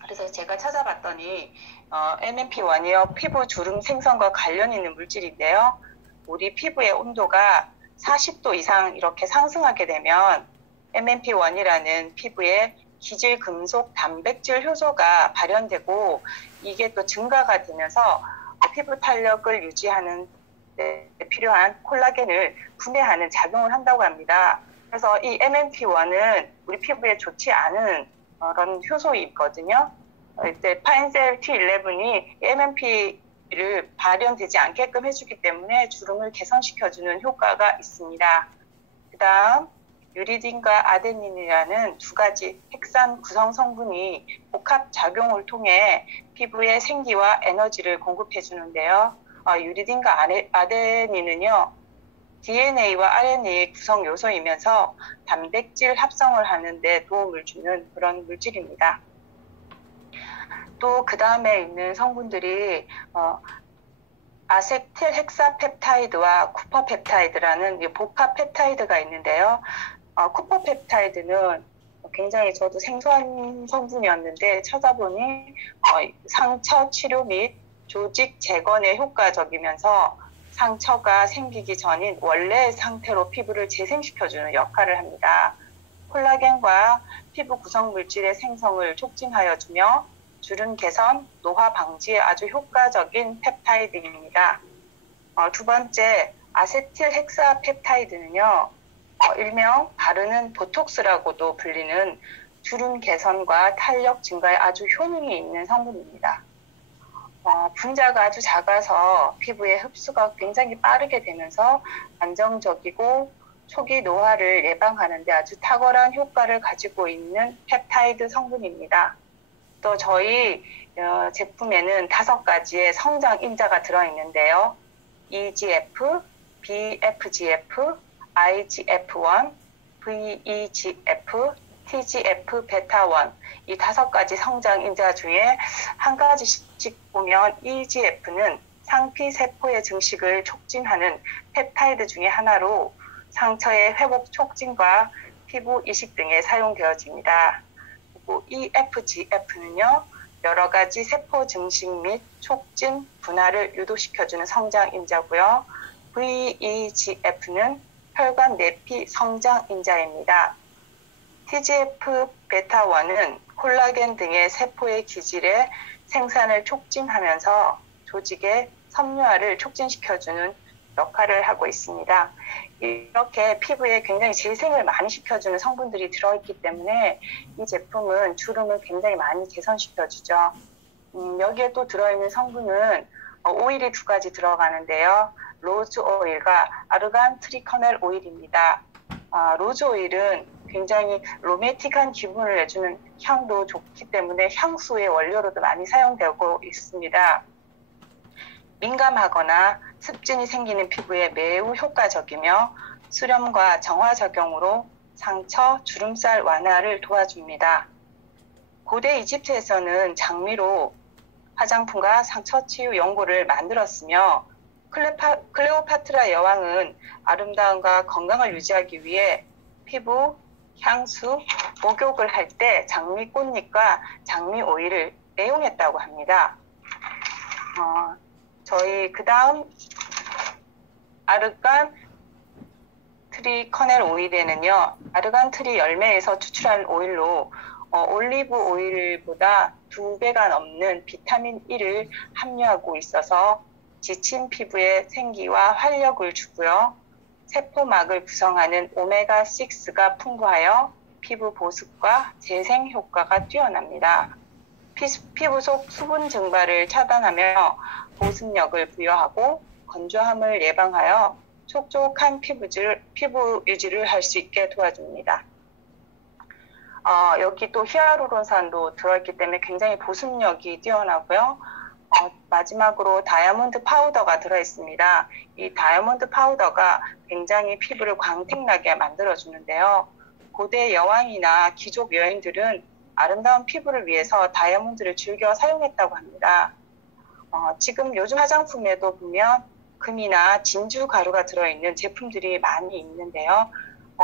그래서 제가 찾아봤더니 MMP1이요, 피부 주름 생성과 관련 있는 물질인데요. 우리 피부의 온도가 40도 이상 이렇게 상승하게 되면 MMP1이라는 피부의 기질 금속 단백질 효소가 발현되고, 이게 또 증가가 되면서 피부 탄력을 유지하는 데 필요한 콜라겐을 분해하는 작용을 한다고 합니다. 그래서 이 MMP1은 우리 피부에 좋지 않은 그런 효소이거든요. 이때 파인셀 T11이 MMP를 발현되지 않게끔 해주기 때문에 주름을 개선시켜주는 효과가 있습니다. 그 다음 유리딘과 아데닌이라는 두 가지 핵산 구성 성분이 복합 작용을 통해 피부에 생기와 에너지를 공급해 주는데요. 유리딘과 아데닌은요, DNA와 RNA의 구성 요소이면서 단백질 합성을 하는 데 도움을 주는 그런 물질입니다. 또 그 다음에 있는 성분들이 아세틸 헥사펩타이드와 쿠퍼펩타이드라는 복합 펩타이드가 있는데요. 쿠퍼펩타이드는 굉장히 저도 생소한 성분이었는데 찾아보니 상처 치료 및 조직 재건에 효과적이면서 상처가 생기기 전인 원래 상태로 피부를 재생시켜주는 역할을 합니다. 콜라겐과 피부 구성 물질의 생성을 촉진하여 주며 주름 개선, 노화 방지에 아주 효과적인 펩타이드입니다. 두 번째, 아세틸 헥사펩타이드는요, 일명 바르는 보톡스라고도 불리는 주름 개선과 탄력 증가에 아주 효능이 있는 성분입니다. 분자가 아주 작아서 피부의 흡수가 굉장히 빠르게 되면서 안정적이고 초기 노화를 예방하는 데 아주 탁월한 효과를 가지고 있는 펩타이드 성분입니다. 또 저희 제품에는 5가지의 성장 인자가 들어있는데요. EGF, BFGF, IGF-1, VEGF, TGF 베타1, 이 5가지 성장 인자 중에 한 가지씩 보면 EGF는 상피세포의 증식을 촉진하는 펩타이드 중에 하나로 상처의 회복 촉진과 피부 이식 등에 사용되어집니다. 그리고 EFGF는요, 여러 가지 세포 증식 및 촉진, 분할을 유도시켜주는 성장 인자고요. VEGF는 혈관 내피 성장 인자입니다. TGF 베타1은 콜라겐 등의 세포의 기질의 생산을 촉진하면서 조직의 섬유화를 촉진시켜주는 역할을 하고 있습니다. 이렇게 피부에 굉장히 재생을 많이 시켜주는 성분들이 들어있기 때문에 이 제품은 주름을 굉장히 많이 개선시켜주죠. 여기에 또 들어있는 성분은 오일이 2가지 들어가는데요. 로즈 오일과 아르간 트리커넬 오일입니다. 로즈 오일은 굉장히 로맨틱한 기분을 내주는 향도 좋기 때문에 향수의 원료로도 많이 사용되고 있습니다. 민감하거나 습진이 생기는 피부에 매우 효과적이며 수렴과 정화작용으로 상처, 주름살 완화를 도와줍니다. 고대 이집트에서는 장미로 화장품과 상처 치유 연고를 만들었으며 클레오파트라 여왕은 아름다움과 건강을 유지하기 위해 피부, 향수, 목욕을 할 때 장미 꽃잎과 장미 오일을 애용했다고 합니다. 저희 그 다음 아르간 트리 커넬 오일에는요, 아르간 트리 열매에서 추출한 오일로 올리브 오일보다 2배가 넘는 비타민 E를 함유하고 있어서 지친 피부에 생기와 활력을 주고요. 세포막을 구성하는 오메가6가 풍부하여 피부 보습과 재생 효과가 뛰어납니다. 피부 속 수분 증발을 차단하며 보습력을 부여하고 건조함을 예방하여 촉촉한 피부 유지를 할 수 있게 도와줍니다. 여기 또 히알루론산도 들어있기 때문에 굉장히 보습력이 뛰어나고요. 마지막으로 다이아몬드 파우더가 들어있습니다. 이 다이아몬드 파우더가 굉장히 피부를 광택나게 만들어주는데요. 고대 여왕이나 귀족 여인들은 아름다운 피부를 위해서 다이아몬드를 즐겨 사용했다고 합니다. 지금 요즘 화장품에도 보면 금이나 진주 가루가 들어있는 제품들이 많이 있는데요.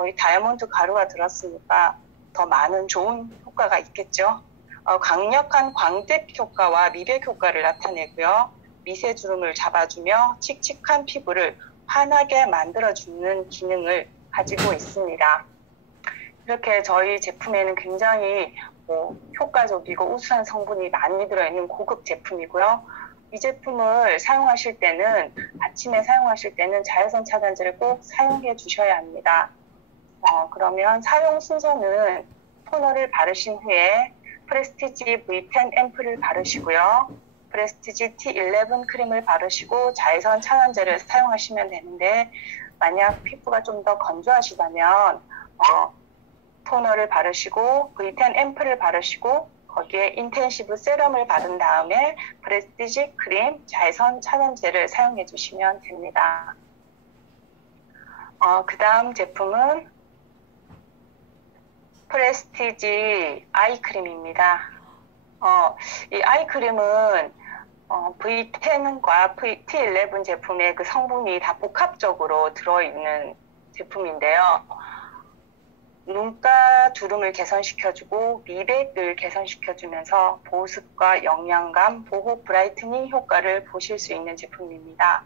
이 다이아몬드 가루가 들었으니까 더 많은 좋은 효과가 있겠죠. 강력한 광택 효과와 미백 효과를 나타내고요. 미세 주름을 잡아주며 칙칙한 피부를 환하게 만들어주는 기능을 가지고 있습니다. 이렇게 저희 제품에는 굉장히 효과적이고 우수한 성분이 많이 들어있는 고급 제품이고요. 이 제품을 사용하실 때는, 아침에 사용하실 때는 자외선 차단제를 꼭 사용해 주셔야 합니다. 그러면 사용 순서는 토너를 바르신 후에 프레스티지 V10 앰플을 바르시고요. 프레스티지 T11 크림을 바르시고 자외선 차단제를 사용하시면 되는데, 만약 피부가 좀 더 건조하시다면 토너를 바르시고 V10 앰플을 바르시고 거기에 인텐시브 세럼을 바른 다음에 프레스티지 크림, 자외선 차단제를 사용해 주시면 됩니다. 그 다음 제품은 프레스티지 아이크림입니다. 이 아이크림은 V10과 T11 제품의 그 성분이 다 복합적으로 들어있는 제품인데요. 눈가 주름을 개선시켜주고 미백을 개선시켜주면서 보습과 영양감, 보호 브라이트닝 효과를 보실 수 있는 제품입니다.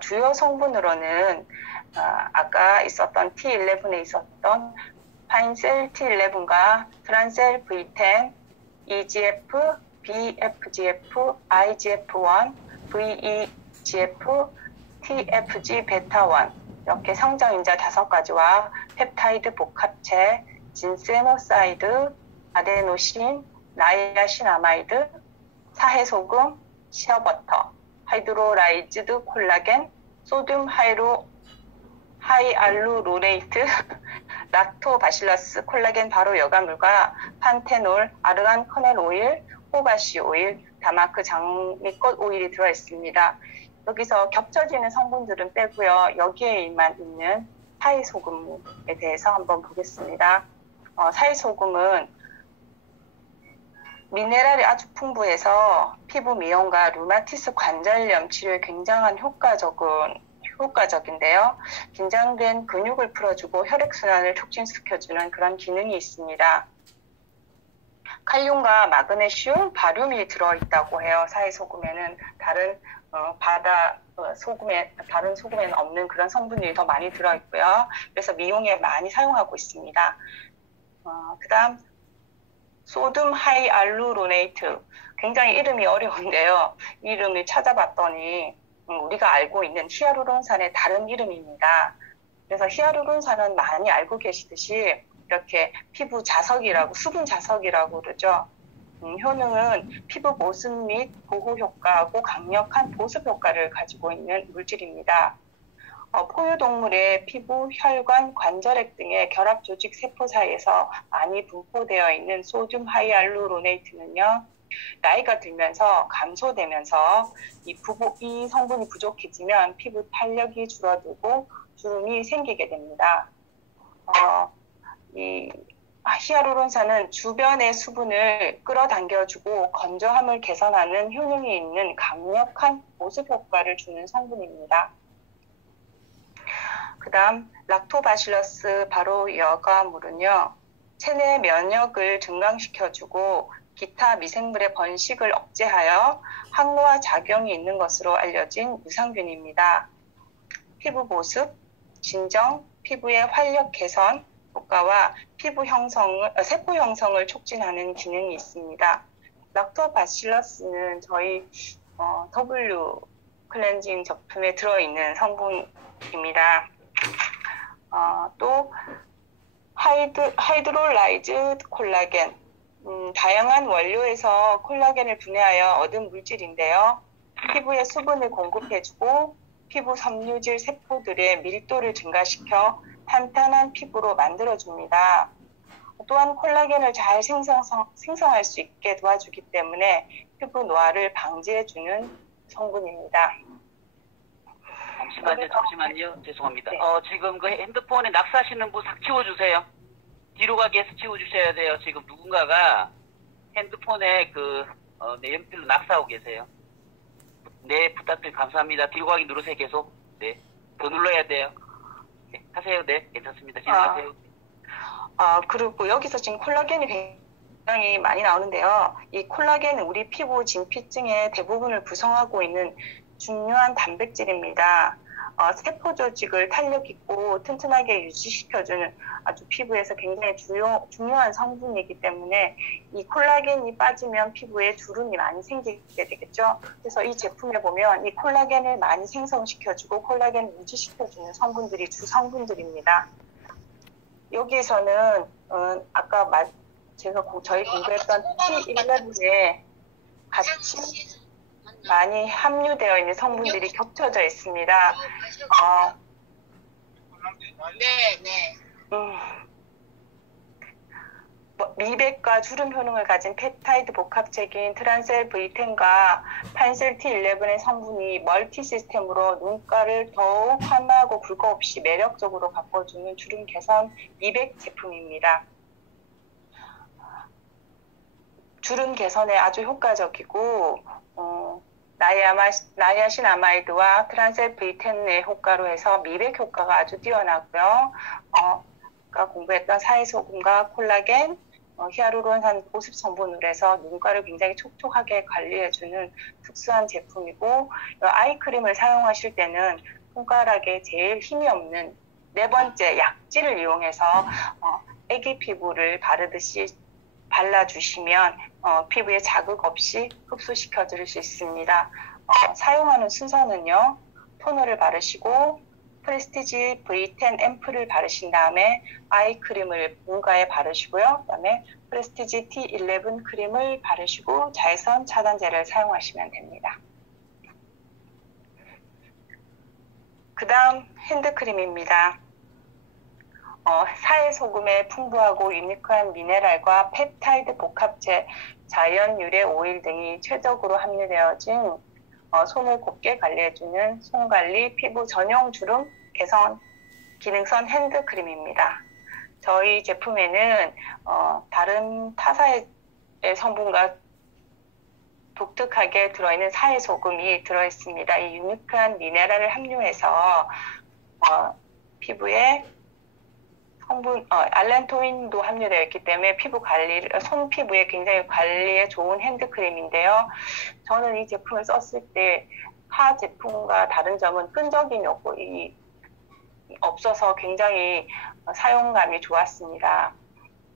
주요 성분으로는 아까 있었던 T11에 있었던 파인셀 T11과 트란셀 V10, EGF, BFGF, IGF-1, VEGF, TFG 베타-1 이렇게 성장인자 5가지와 펩타이드 복합체, 진세노사이드, 아데노신, 나이아신아마이드, 사해소금, 시어버터, 하이드로라이즈드 콜라겐, 소듐 하이알루로네이트, 락토바실러스 콜라겐 바로 여과물과 판테놀, 아르간 커넬 오일, 호가시 오일, 다마크 장미꽃 오일이 들어있습니다. 여기서 겹쳐지는 성분들은 빼고요. 여기에만 있는 사이소금에 대해서 한번 보겠습니다. 사이소금은 미네랄이 아주 풍부해서 피부 미용과 루마티스 관절염 치료에 굉장한 효과적인데요. 긴장된 근육을 풀어주고 혈액순환을 촉진시켜주는 그런 기능이 있습니다. 칼륨과 마그네슘, 바륨이 들어있다고 해요. 사이소금에는 다른 소금에는 없는 그런 성분들이 더 많이 들어있고요. 그래서 미용에 많이 사용하고 있습니다. 그 다음 소듐 하이알루로네이트, 굉장히 이름이 어려운데요. 이름을 찾아봤더니 우리가 알고 있는 히아루론산의 다른 이름입니다. 그래서 히아루론산은 많이 알고 계시듯이 이렇게 피부 자석이라고, 수분 자석이라고 그러죠. 효능은 피부 보습 및 보호 효과하고 강력한 보습 효과를 가지고 있는 물질입니다. 포유동물의 피부, 혈관, 관절액 등의 결합 조직 세포 사이에서 많이 분포되어 있는 소듐 하이알루로네이트는요, 나이가 들면서 감소되면서 이 성분이 부족해지면 피부 탄력이 줄어들고 주름이 생기게 됩니다. 이 히아루론산은 주변의 수분을 끌어당겨주고 건조함을 개선하는 효능이 있는 강력한 보습 효과를 주는 성분입니다. 그 다음 락토바실러스 바로 여과물은요, 체내 면역을 증강시켜주고 기타 미생물의 번식을 억제하여 항노화 작용이 있는 것으로 알려진 유산균입니다. 피부 보습, 진정, 피부의 활력 개선 효과와 세포 형성을 촉진하는 기능이 있습니다. 락토바실러스는 저희 W 클렌징 제품에 들어있는 성분입니다. 또 하이드롤라이즈 콜라겐, 다양한 원료에서 콜라겐을 분해하여 얻은 물질인데요. 피부에 수분을 공급해주고 피부 섬유질 세포들의 밀도를 증가시켜 탄탄한 피부로 만들어줍니다. 또한 콜라겐을 잘 생성할 수 있게 도와주기 때문에 피부 노화를 방지해주는 성분입니다. 잠시만요. 죄송합니다. 네. 지금 그 핸드폰에 낙서하시는 분 싹 치워주세요. 뒤로 가게 해서 치워주셔야 돼요. 지금 누군가가 핸드폰에 내 연필로 낙서하고 계세요. 네, 부탁드립니다. 감사합니다. 뒤로 가기 누르세요. 계속. 네, 더 눌러야 돼요. 하세요. 네, 괜찮습니다. 진행하세요. 그리고 여기서 지금 콜라겐이 굉장히 많이 나오는데요. 이 콜라겐은 우리 피부 진피층의 대부분을 구성하고 있는 중요한 단백질입니다. 세포 조직을 탄력 있고 튼튼하게 유지시켜주는 아주 피부에서 굉장히 중요한 성분이기 때문에 이 콜라겐이 빠지면 피부에 주름이 많이 생기게 되겠죠. 그래서 이 제품에 보면 이 콜라겐을 많이 생성시켜주고 콜라겐을 유지시켜주는 성분들이 주 성분들입니다. 여기에서는 아까 제가 저희 공부했던 T11에 같이 많이 함유되어 있는 성분들이 겹쳐져 있습니다. 미백과 주름 효능을 가진 펩타이드 복합체인 트란셀 V10과 판셀 T11의 성분이 멀티 시스템으로 눈가를 더욱 환하고 굴곡 없이 매력적으로 바꿔주는 주름 개선 미백 제품입니다. 주름 개선에 아주 효과적이고 나이아신아마이드와 트란셀 V10의 효과로 해서 미백 효과가 아주 뛰어나고요. 아까 공부했던 사회소금과 콜라겐, 히아루론산 보습 성분으로 해서 눈가를 굉장히 촉촉하게 관리해주는 특수한 제품이고, 아이크림을 사용하실 때는 손가락에 제일 힘이 없는 네 번째 약지를 이용해서 애기 피부를 바르듯이 발라주시면 피부에 자극 없이 흡수시켜 드릴 수 있습니다. 사용하는 순서는요. 토너를 바르시고 프레스티지 V10 앰플을 바르신 다음에 아이크림을 눈가에 바르시고요. 그 다음에 프레스티지 T11 크림을 바르시고 자외선 차단제를 사용하시면 됩니다. 그 다음 핸드크림입니다. 사해소금에 풍부하고 유니크한 미네랄과 펩타이드 복합체, 자연 유래 오일 등이 최적으로 함유되어진 손을 곱게 관리해주는 손관리 피부 전용 주름 개선 기능성 핸드크림입니다. 저희 제품에는 다른 타사의 성분과 독특하게 들어있는 사해소금이 들어있습니다. 이 유니크한 미네랄을 함유해서 피부에 성분, 알렌토인도 함유되어 있기 때문에 손 피부에 굉장히 관리에 좋은 핸드크림인데요. 저는 이 제품을 썼을 때 타 제품과 다른 점은 끈적임이 없어서 굉장히 사용감이 좋았습니다.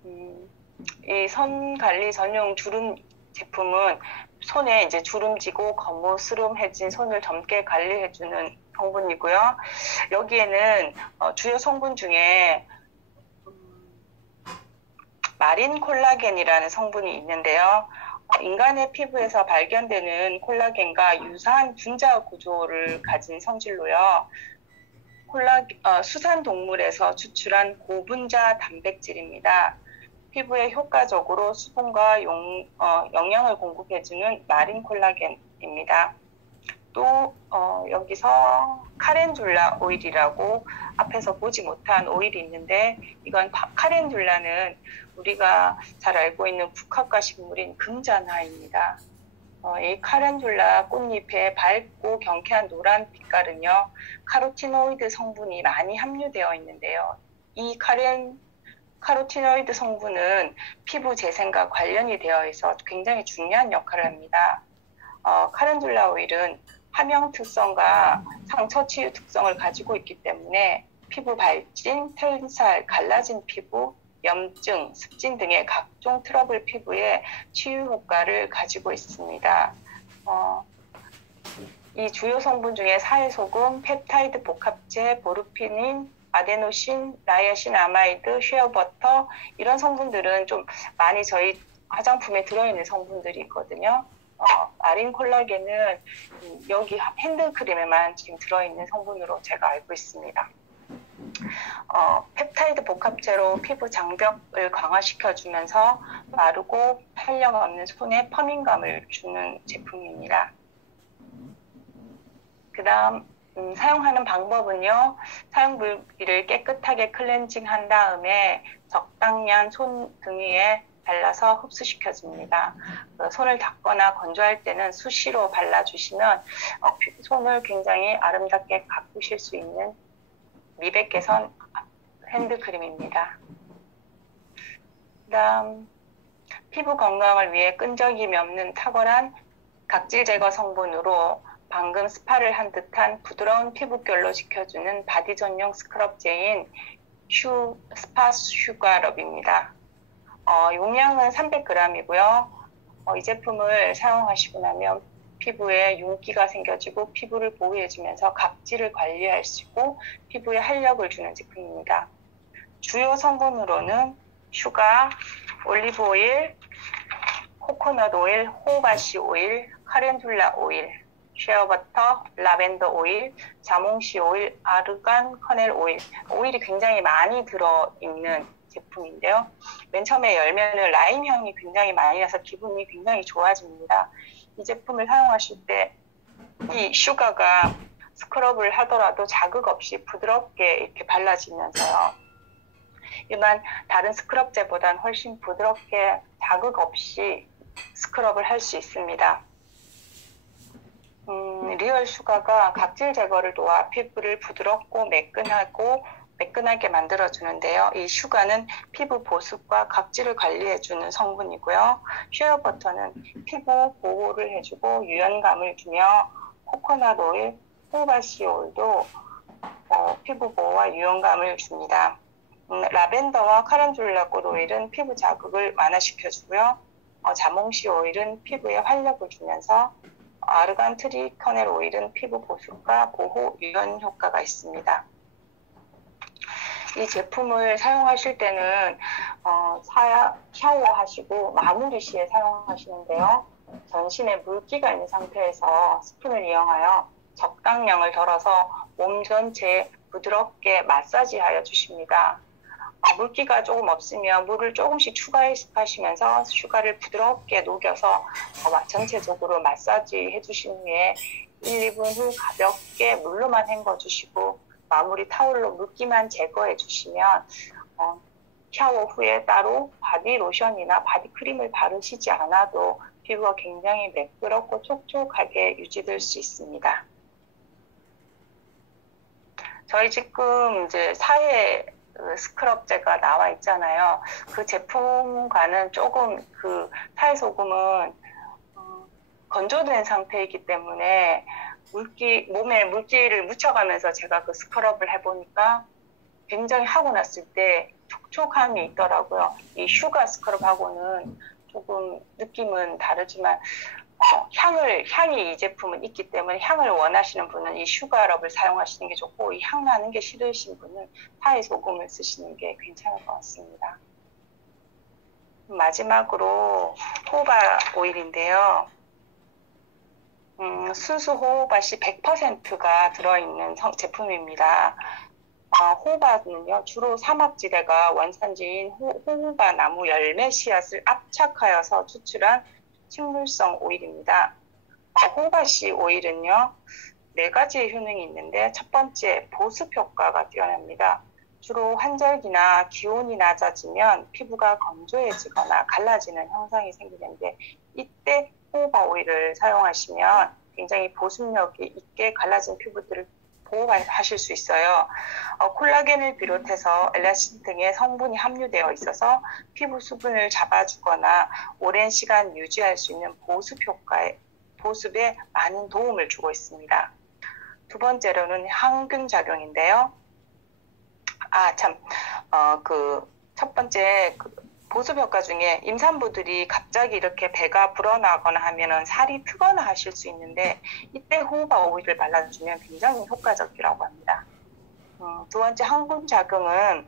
이 손 관리 전용 주름 제품은 손에 이제 주름지고 거무스름해진 손을 젊게 관리해주는 성분이고요. 여기에는 주요 성분 중에 마린 콜라겐이라는 성분이 있는데요. 인간의 피부에서 발견되는 콜라겐과 유사한 분자 구조를 가진 성질로요. 수산 동물에서 추출한 고분자 단백질입니다. 피부에 효과적으로 수분과 영양을 공급해주는 마린 콜라겐입니다. 또 여기서 카렌듈라 오일이라고 앞에서 보지 못한 오일이 있는데, 이건 카렌듈라는 우리가 잘 알고 있는 국화과 식물인 금잔화입니다. 이 카렌듈라 꽃잎의 밝고 경쾌한 노란 빛깔은요, 카로티노이드 성분이 많이 함유되어 있는데요. 이 카로티노이드 성분은 피부 재생과 관련이 되어 있어 굉장히 중요한 역할을 합니다. 카렌듈라 오일은 함영 특성과 상처 치유 특성을 가지고 있기 때문에 피부 발진, 탈살, 갈라진 피부, 염증, 습진 등의 각종 트러블 피부에 치유 효과를 가지고 있습니다. 이 주요 성분 중에 사해소금, 펩타이드 복합체, 보르피닌, 아데노신, 나이아신아마이드, 쉐어버터 이런 성분들은 좀 많이 저희 화장품에 들어있는 성분들이 있거든요. 마린 콜라겐은 여기 핸드크림에만 지금 들어있는 성분으로 제가 알고 있습니다. 펩타이드 복합체로 피부 장벽을 강화시켜주면서 마르고 탄력 없는 손에 펌인감을 주는 제품입니다. 그 다음 사용하는 방법은요. 사용 부위를 깨끗하게 클렌징한 다음에 적당량 손 등 위에 발라서 흡수시켜줍니다. 손을 닦거나 건조할 때는 수시로 발라주시면 손을 굉장히 아름답게 가꾸실 수 있는 미백 개선 핸드크림입니다. 그다음 피부 건강을 위해 끈적임이 없는 탁월한 각질 제거 성분으로 방금 스파를 한 듯한 부드러운 피부결로 지켜주는 바디 전용 스크럽제인 스파 슈가럽입니다. 용량은 300g이고요. 이 제품을 사용하시고 나면 피부에 윤기가 생겨지고 피부를 보호해주면서 각질을 관리할 수 있고 피부에 활력을 주는 제품입니다. 주요 성분으로는 슈가, 올리브 오일, 코코넛 오일, 호호바씨 오일, 카렌듈라 오일, 쉐어버터, 라벤더 오일, 자몽씨 오일, 아르간 커넬 오일. 오일이 굉장히 많이 들어있는 제품인데요. 맨 처음에 열면은 라임 향이 굉장히 많이 나서 기분이 굉장히 좋아집니다. 이 제품을 사용하실 때 이 슈가가 스크럽을 하더라도 자극 없이 부드럽게 이렇게 발라지면서요. 일반 다른 스크럽제보다는 훨씬 부드럽게 자극 없이 스크럽을 할 수 있습니다. 리얼 슈가가 각질 제거를 도와 피부를 부드럽고 매끈하게 만들어주는데요. 이 슈가는 피부 보습과 각질을 관리해주는 성분이고요. 쉐어버터는 피부 보호를 해주고 유연감을 주며 코코넛 오일, 호호바씨 오일도 피부 보호와 유연감을 줍니다. 라벤더와 카렌듈라 꽃 오일은 피부 자극을 완화시켜주고요. 자몽씨 오일은 피부에 활력을 주면서 아르간 트리커넬 오일은 피부 보습과 보호 유연 효과가 있습니다. 이 제품을 사용하실 때는 샤워하시고 마무리 시에 사용하시는데요. 전신에 물기가 있는 상태에서 스푼을 이용하여 적당량을 덜어서 몸 전체에 부드럽게 마사지하여 주십니다. 물기가 조금 없으면 물을 조금씩 추가하시면서 슈가를 부드럽게 녹여서 전체적으로 마사지 해주신 후에 1, 2분 후 가볍게 물로만 헹궈주시고 마무리 타올로 물기만 제거해 주시면 샤워 후에 따로 바디 로션이나 바디 크림을 바르시지 않아도 피부가 굉장히 매끄럽고 촉촉하게 유지될 수 있습니다. 저희 지금 이제 사회 스크럽제가 나와 있잖아요. 그 제품과는 조금 그 사회소금은 건조된 상태이기 때문에 몸에 물기를 묻혀가면서 제가 그 스크럽을 해보니까 굉장히 하고 났을 때 촉촉함이 있더라고요. 이 슈가 스크럽하고는 조금 느낌은 다르지만 향이 이 제품은 있기 때문에 향을 원하시는 분은 이 슈가럽을 사용하시는 게 좋고 이 향 나는 게 싫으신 분은 사이소금을 쓰시는 게 괜찮을 것 같습니다. 마지막으로 호호바 오일인데요. 순수 호호바씨 100%가 들어있는 제품입니다. 호호바는요, 주로 사막지대가 원산지인 호호바 나무 열매 씨앗을 압착하여서 추출한 식물성 오일입니다. 호호바씨 오일은요, 4가지의 효능이 있는데 첫 번째, 보습 효과가 뛰어납니다. 주로 환절기나 기온이 낮아지면 피부가 건조해지거나 갈라지는 현상이 생기는데 이때 호호바 오일을 사용하시면 굉장히 보습력이 있게 갈라진 피부들을 보호하실 수 있어요. 콜라겐을 비롯해서 엘라스틴 등의 성분이 함유되어 있어서 피부 수분을 잡아주거나 오랜 시간 유지할 수 있는 보습에 많은 도움을 주고 있습니다. 두 번째로는 항균 작용인데요. 첫 번째 보습 효과 중에 임산부들이 갑자기 이렇게 배가 불어나거나 하면은 살이 트거나 하실 수 있는데 이때 호호바 오일을 발라주면 굉장히 효과적이라고 합니다. 두 번째 항균 작용은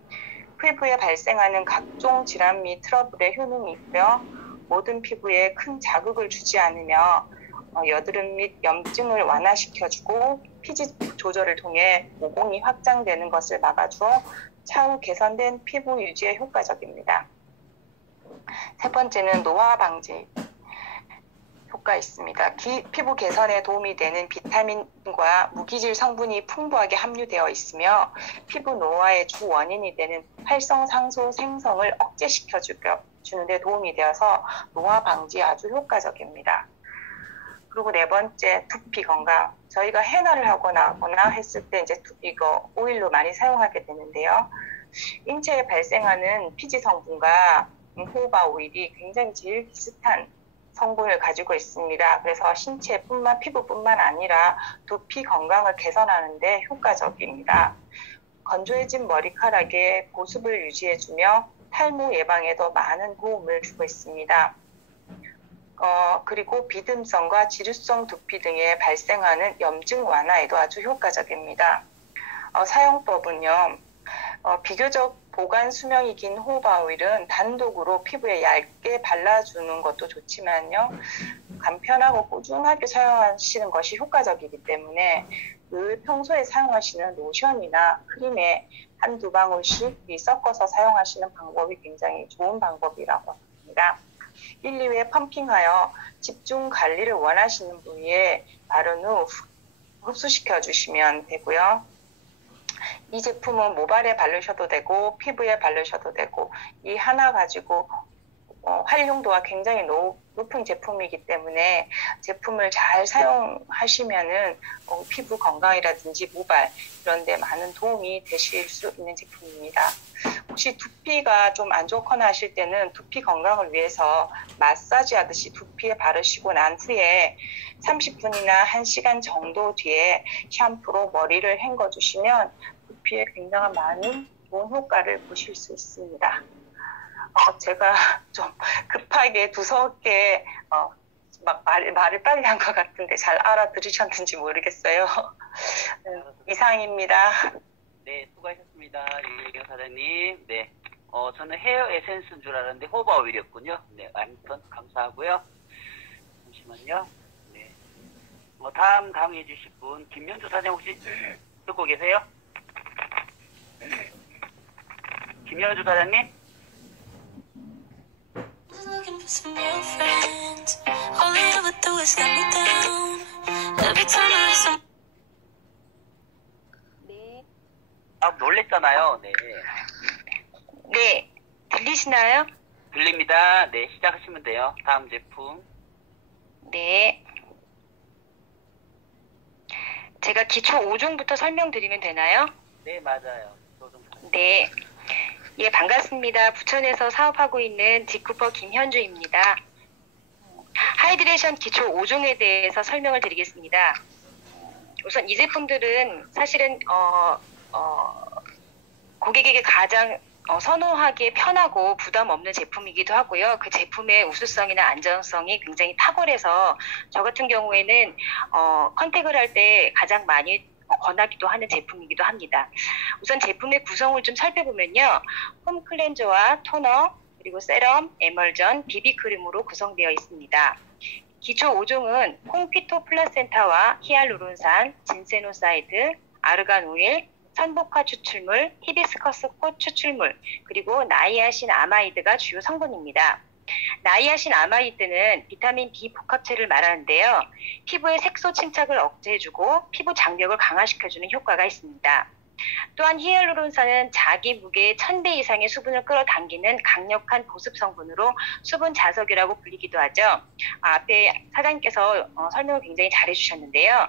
피부에 발생하는 각종 질환 및 트러블에 효능이 있고요. 모든 피부에 큰 자극을 주지 않으며 여드름 및 염증을 완화시켜주고 pH 조절을 통해 모공이 확장되는 것을 막아주어 차후 개선된 피부 유지에 효과적입니다. 세 번째는 노화 방지 효과 있습니다. 피부 개선에 도움이 되는 비타민과 무기질 성분이 풍부하게 함유되어 있으며 피부 노화의 주 원인이 되는 활성상소 생성을 억제시켜 주는데 도움이 되어서 노화 방지에 아주 효과적입니다. 그리고 네 번째, 두피 건강. 저희가 헤나를 하거나 했을 때 이제 이거 오일로 많이 사용하게 되는데요. 인체에 발생하는 피지 성분과 호호바 오일이 굉장히 제일 비슷한 성분을 가지고 있습니다. 그래서 피부뿐만 아니라 두피 건강을 개선하는 데 효과적입니다. 건조해진 머리카락에 보습을 유지해주며 탈모 예방에도 많은 도움을 주고 있습니다. 그리고 비듬성과 지루성 두피 등에 발생하는 염증 완화에도 아주 효과적입니다. 사용법은요, 비교적 보관 수명이 긴 호호바 오일은 단독으로 피부에 얇게 발라주는 것도 좋지만요, 간편하고 꾸준하게 사용하시는 것이 효과적이기 때문에 늘 평소에 사용하시는 로션이나 크림에 한두 방울씩 섞어서 사용하시는 방법이 굉장히 좋은 방법이라고 합니다. 1, 2회 펌핑하여 집중 관리를 원하시는 부위에 바른 후 흡수시켜 주시면 되고요. 이 제품은 모발에 바르셔도 되고 피부에 바르셔도 되고 이 하나 가지고 활용도가 굉장히 높은 제품이기 때문에 제품을 잘 사용하시면은 피부 건강이라든지 모발 이런 데 많은 도움이 되실 수 있는 제품입니다. 혹시 두피가 좀 안 좋거나 하실 때는 두피 건강을 위해서 마사지 하듯이 두피에 바르시고 난 후에 30분이나 1시간 정도 뒤에 샴푸로 머리를 헹궈 주시면 두피에 굉장한 많은 좋은 효과를 보실 수 있습니다. 제가 좀 급하게 두서없게 말을 빨리 한 것 같은데 잘 알아들으셨는지 모르겠어요. 이상입니다. 네, 수고하셨습니다. 윤미경 사장님. 네, 저는 헤어 에센스인 줄 알았는데 호바 오일이었군요. 네, 아무튼 감사하고요. 잠시만요. 네, 다음 강의해 주실 분 김현주 사장님 혹시 듣고 계세요? 김현주 사장님? Looking for some real friends. All they ever do is let me down. Every time I listen. 네. 놀랬잖아요. 네. 네. 들리시나요? 들립니다. 네, 시작하시면 돼요. 다음 제품. 네. 제가 기초 5종부터 설명드리면 되나요? 네, 맞아요. 네. 예, 반갑습니다. 부천에서 사업하고 있는 디쿠퍼 김현주입니다. 하이드레이션 기초 5종에 대해서 설명을 드리겠습니다. 우선 이 제품들은 사실은 고객에게 가장 선호하기에 편하고 부담 없는 제품이기도 하고요. 그 제품의 우수성이나 안전성이 굉장히 탁월해서 저 같은 경우에는 컨택을 할 때 가장 많이 권하기도 하는 제품이기도 합니다. 우선 제품의 구성을 좀 살펴보면요. 홈 클렌저와 토너, 그리고 세럼, 에멀전, 비비크림으로 구성되어 있습니다. 기초 5종은 콩피토 플라센타와 히알루론산, 진세노사이드, 아르간 오일, 선복화 추출물, 히비스커스 꽃 추출물, 그리고 나이아신 아마이드가 주요 성분입니다. 나이아신 아마이드는 비타민 B 복합체를 말하는데요. 피부의 색소 침착을 억제해주고 피부 장벽을 강화시켜주는 효과가 있습니다. 또한 히알루론산은 자기 무게의 1000배 이상의 수분을 끌어당기는 강력한 보습 성분으로 수분 자석이라고 불리기도 하죠. 앞에 사장님께서 설명을 굉장히 잘 해주셨는데요.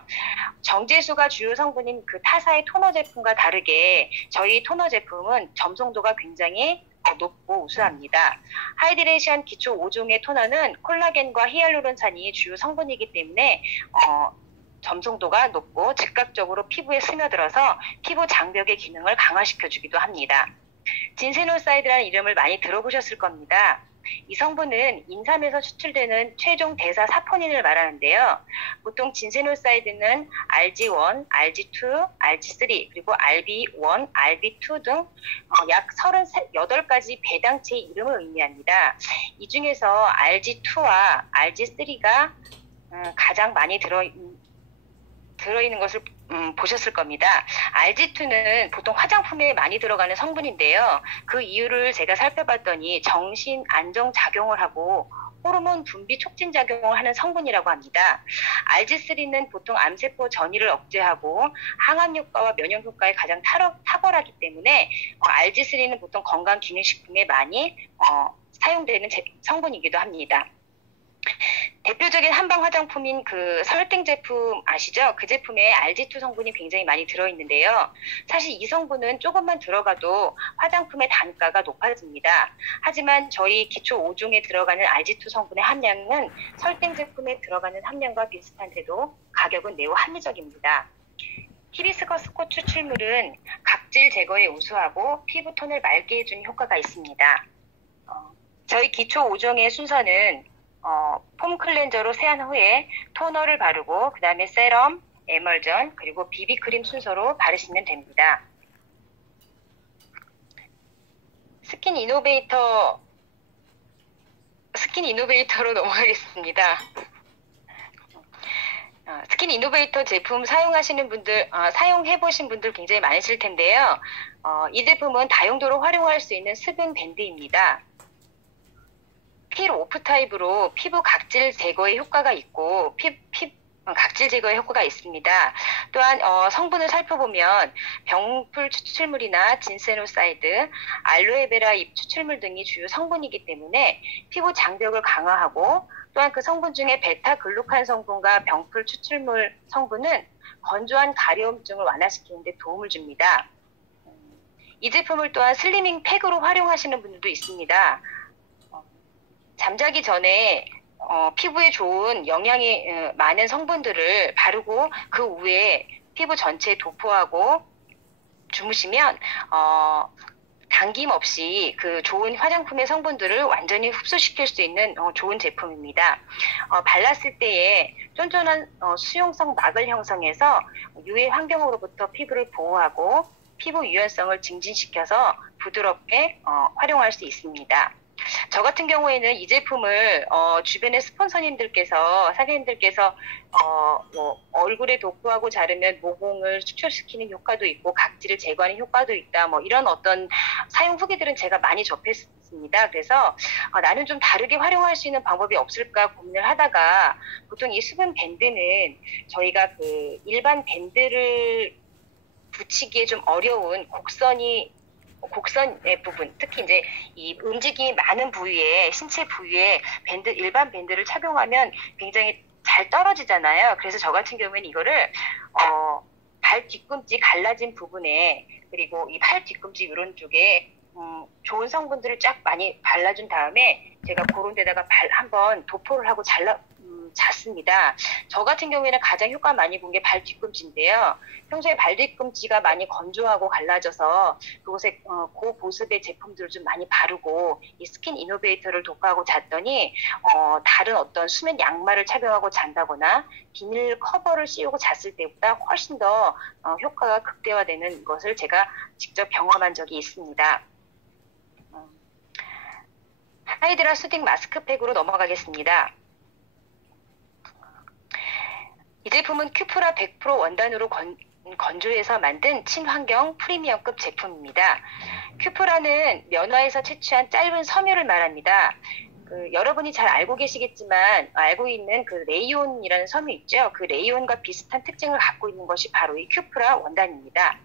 정제수가 주요 성분인 그 타사의 토너 제품과 다르게 저희 토너 제품은 점성도가 굉장히 높고 우수합니다. 하이드레이션 기초 5종의 토너는 콜라겐과 히알루론산이 주요 성분이기 때문에 점성도가 높고 즉각적으로 피부에 스며들어서 피부 장벽의 기능을 강화시켜주기도 합니다. 진세노사이드라는 이름을 많이 들어보셨을 겁니다. 이 성분은 인삼에서 추출되는 최종 대사 사포닌을 말하는데요. 보통 진세노사이드는 RG1, RG2, RG3, 그리고 RB1, RB2 등 약 38가지 배당체의 이름을 의미합니다. 이 중에서 RG2와 RG3가 가장 많이 들어있는 것을 보셨을 겁니다. RG2는 보통 화장품에 많이 들어가는 성분인데요. 그 이유를 제가 살펴봤더니 정신 안정작용을 하고 호르몬 분비 촉진 작용을 하는 성분이라고 합니다. RG3는 보통 암세포 전이를 억제하고 항암 효과와 면역 효과에 가장 탁월하기 때문에 RG3는 보통 건강기능식품에 많이 사용되는 성분이기도 합니다. 대표적인 한방 화장품인 그 설탕 제품 아시죠? 그 제품에 RG2 성분이 굉장히 많이 들어있는데요. 사실 이 성분은 조금만 들어가도 화장품의 단가가 높아집니다. 하지만 저희 기초 5종에 들어가는 RG2 성분의 함량은 설탕 제품에 들어가는 함량과 비슷한데도 가격은 매우 합리적입니다. 히비스커스 꽃 추출물은 각질 제거에 우수하고 피부톤을 맑게 해주는 효과가 있습니다. 저희 기초 5종의 순서는 폼 클렌저로 세안 후에 토너를 바르고 그 다음에 세럼, 에멀전, 그리고 비비크림 순서로 바르시면 됩니다. 스킨 이노베이터로 넘어가겠습니다. 스킨 이노베이터 제품 사용하시는 분들, 사용해보신 분들 굉장히 많으실 텐데요. 이 제품은 다용도로 활용할 수 있는 수분 밴드입니다. 필 오프 타입으로 피부 각질 제거에 효과가 있고, 각질 제거에 효과가 있습니다. 또한 성분을 살펴보면 병풀 추출물이나 진세노사이드, 알로에베라 잎 추출물 등이 주요 성분이기 때문에 피부 장벽을 강화하고, 또한 그 성분 중에 베타글루칸 성분과 병풀 추출물 성분은 건조한 가려움증을 완화시키는 데 도움을 줍니다. 이 제품을 또한 슬리밍 팩으로 활용하시는 분들도 있습니다. 잠자기 전에 피부에 좋은 영양이 많은 성분들을 바르고 그 후에 피부 전체에 도포하고 주무시면 당김없이 그 좋은 화장품의 성분들을 완전히 흡수시킬 수 있는 좋은 제품입니다. 발랐을 때에 쫀쫀한 수용성 막을 형성해서 유해 환경으로부터 피부를 보호하고 피부 유연성을 증진시켜서 부드럽게 활용할 수 있습니다. 저 같은 경우에는 이 제품을 주변의 스폰서님들께서, 사장님들께서 얼굴에 도포하고 자르면 모공을 축출시키는 효과도 있고 각질을 제거하는 효과도 있다, 이런 어떤 사용 후기들은 제가 많이 접했습니다. 그래서 나는 좀 다르게 활용할 수 있는 방법이 없을까 고민을 하다가, 보통 이 수분 밴드는 저희가 그 일반 밴드를 붙이기에 좀 어려운 곡선의 부분, 특히 이제 이 움직임이 많은 부위에, 신체 부위에 일반 밴드를 착용하면 굉장히 잘 떨어지잖아요. 그래서 저 같은 경우에는 이거를 발 뒤꿈치 갈라진 부분에, 그리고 이 팔 뒤꿈치 이런 쪽에 좋은 성분들을 쫙 많이 발라준 다음에 제가 그런 데다가 한번 도포를 하고 잤습니다. 저 같은 경우에는 가장 효과 많이 본 게 발 뒤꿈치인데요. 평소에 발 뒤꿈치가 많이 건조하고 갈라져서 그곳에 고보습의 제품들을 좀 많이 바르고 이 스킨 이노베이터를 도포하고 잤더니 다른 어떤 수면 양말을 착용하고 잔다거나 비닐 커버를 씌우고 잤을 때보다 훨씬 더 효과가 극대화되는 것을 제가 직접 경험한 적이 있습니다. 하이드라 수딩 마스크팩으로 넘어가겠습니다. 이 제품은 큐프라 100% 원단으로 건조해서 만든 친환경 프리미엄급 제품입니다. 큐프라는 면화에서 채취한 짧은 섬유를 말합니다. 여러분이 잘 알고 계시겠지만 알고 있는 그 레이온이라는 섬유 있죠. 그 레이온과 비슷한 특징을 갖고 있는 것이 바로 이 큐프라 원단입니다.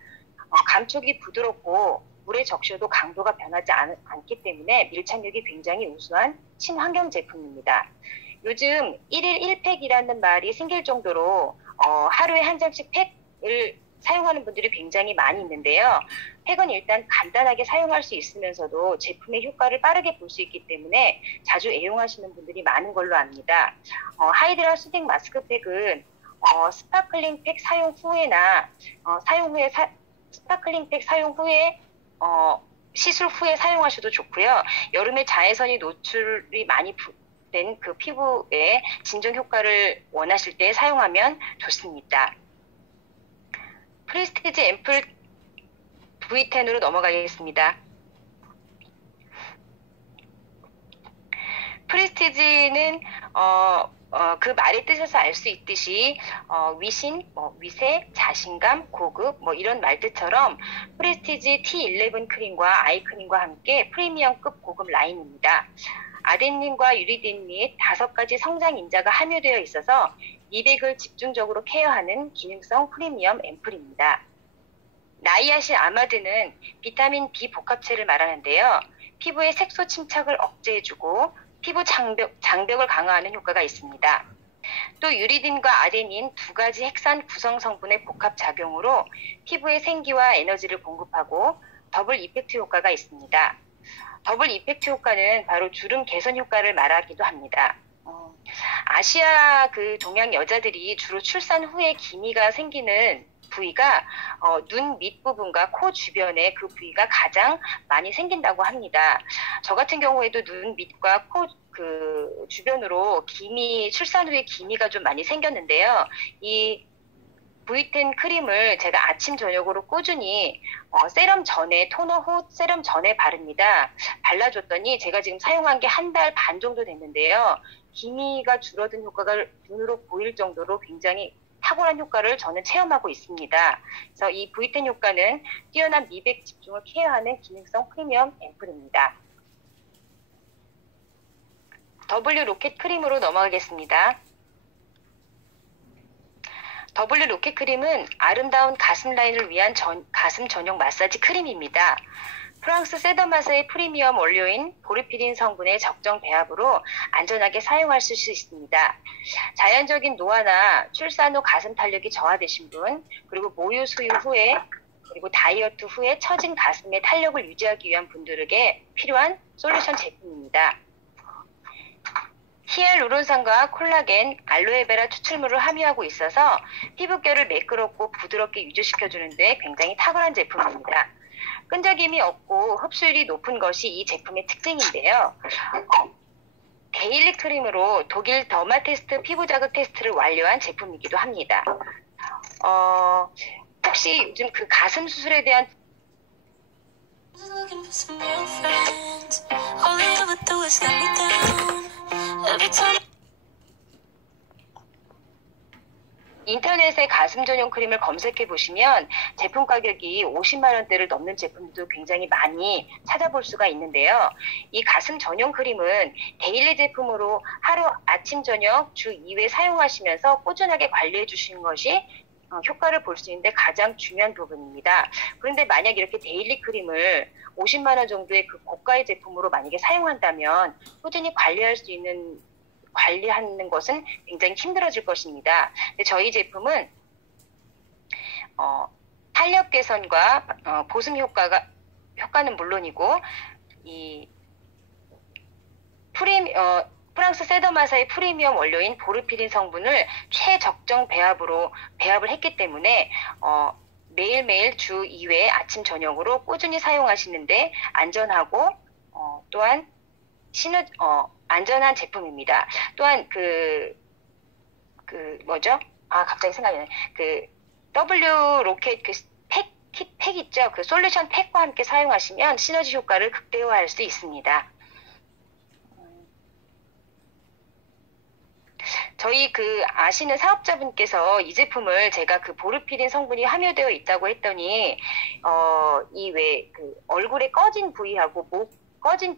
감촉이 부드럽고 물에 적셔도 강도가 변하지 않기 때문에 밀착력이 굉장히 우수한 친환경 제품입니다. 요즘 1일 1팩이라는 말이 생길 정도로 하루에 한 장씩 팩을 사용하는 분들이 굉장히 많이 있는데요. 팩은 일단 간단하게 사용할 수 있으면서도 제품의 효과를 빠르게 볼 수 있기 때문에 자주 애용하시는 분들이 많은 걸로 압니다. 하이드라 수딩 마스크팩은 스파클링 팩 사용 후에나 스파클링 팩 사용 후에 시술 후에 사용하셔도 좋고요. 여름에 자외선이 노출이 많이 된 그 피부에 진정 효과를 원하실 때 사용하면 좋습니다. 프레스티지 앰플 V10으로 넘어가겠습니다. 프레스티지는 그 말의 뜻에서 알 수 있듯이 위신, 위세, 자신감, 고급 이런 말뜻처럼 프레스티지 T11 크림과 아이 크림과 함께 프리미엄급 고급 라인입니다. 아덴닌과 유리딘 및 5가지 성장 인자가 함유되어 있어서 미백을 집중적으로 케어하는 기능성 프리미엄 앰플입니다. 나이아신 아마드는 비타민 B 복합체를 말하는데요. 피부의 색소 침착을 억제해주고 피부 장벽을 강화하는 효과가 있습니다. 또 유리딘과 아데닌 두 가지 핵산 구성 성분의 복합 작용으로 피부에 생기와 에너지를 공급하고 더블 이펙트 효과가 있습니다. 더블 이펙트 효과는 바로 주름 개선 효과를 말하기도 합니다. 아시아 동양 여자들이 주로 출산 후에 기미가 생기는 부위가 눈 밑부분과 코 주변에 그 부위가 가장 많이 생긴다고 합니다. 저 같은 경우에도 눈 밑과 코 주변으로 출산 후에 기미가 좀 많이 생겼는데요. 이 V10 크림을 제가 아침 저녁으로 꾸준히 세럼 전에, 토너 후 세럼 전에 바릅니다. 발라줬더니 제가 지금 사용한 게 한 달 반 정도 됐는데요. 기미가 줄어든 효과가 눈으로 보일 정도로 굉장히 탁월한 효과를 저는 체험하고 있습니다. 그래서 이 V10 효과는 뛰어난 미백 집중을 케어하는 기능성 프리미엄 앰플입니다. W 로켓 크림으로 넘어가겠습니다. W 로켓 크림은 아름다운 가슴 라인을 위한 가슴 전용 마사지 크림입니다. 프랑스 세더마사의 프리미엄 원료인 보르피린 성분의 적정 배합으로 안전하게 사용하실 수 있습니다. 자연적인 노화나 출산 후 가슴 탄력이 저하되신 분, 그리고 모유 수유 후에, 그리고 다이어트 후에 처진 가슴의 탄력을 유지하기 위한 분들에게 필요한 솔루션 제품입니다. 히알루론산과 콜라겐, 알로에베라 추출물을 함유하고 있어서 피부결을 매끄럽고 부드럽게 유지시켜주는 데 굉장히 탁월한 제품입니다. 끈적임이 없고 흡수율이 높은 것이 이 제품의 특징인데요. 데일리 크림으로 독일 더마테스트 피부 자극 테스트를 완료한 제품이기도 합니다. 혹시 요즘 그 가슴 수술에 대한 Just looking for some real friends. All they ever do is let me down. Every time. 인터넷에 가슴 전용 크림을 검색해 보시면 제품 가격이 50만 원대를 넘는 제품도 굉장히 많이 찾아볼 수가 있는데요. 이 가슴 전용 크림은 데일리 제품으로 하루 아침 저녁 주 2회 사용하시면서 꾸준하게 관리해 주시는 것이 효과를 볼 수 있는데 가장 중요한 부분입니다. 그런데 만약 이렇게 데일리 크림을 50만 원 정도의 그 고가의 제품으로 만약에 사용한다면 꾸준히 관리하는 것은 굉장히 힘들어질 것입니다. 근데 저희 제품은 탄력 개선과 보습 효과는 물론이고 이 프랑스 세더마사의 프리미엄 원료인 보르피린 성분을 최적정 배합을 했기 때문에 매일매일 주 2회 아침 저녁으로 꾸준히 사용하시는데 안전하고 또한 안전한 제품입니다. 또한 갑자기 생각이 나네. W 로켓 팩 있죠? 그 솔루션 팩과 함께 사용하시면 시너지 효과를 극대화할 수 있습니다. 저희 아시는 사업자분께서 이 제품을 제가 보르피린 성분이 함유되어 있다고 했더니 얼굴에 꺼진 부위하고 목 꺼진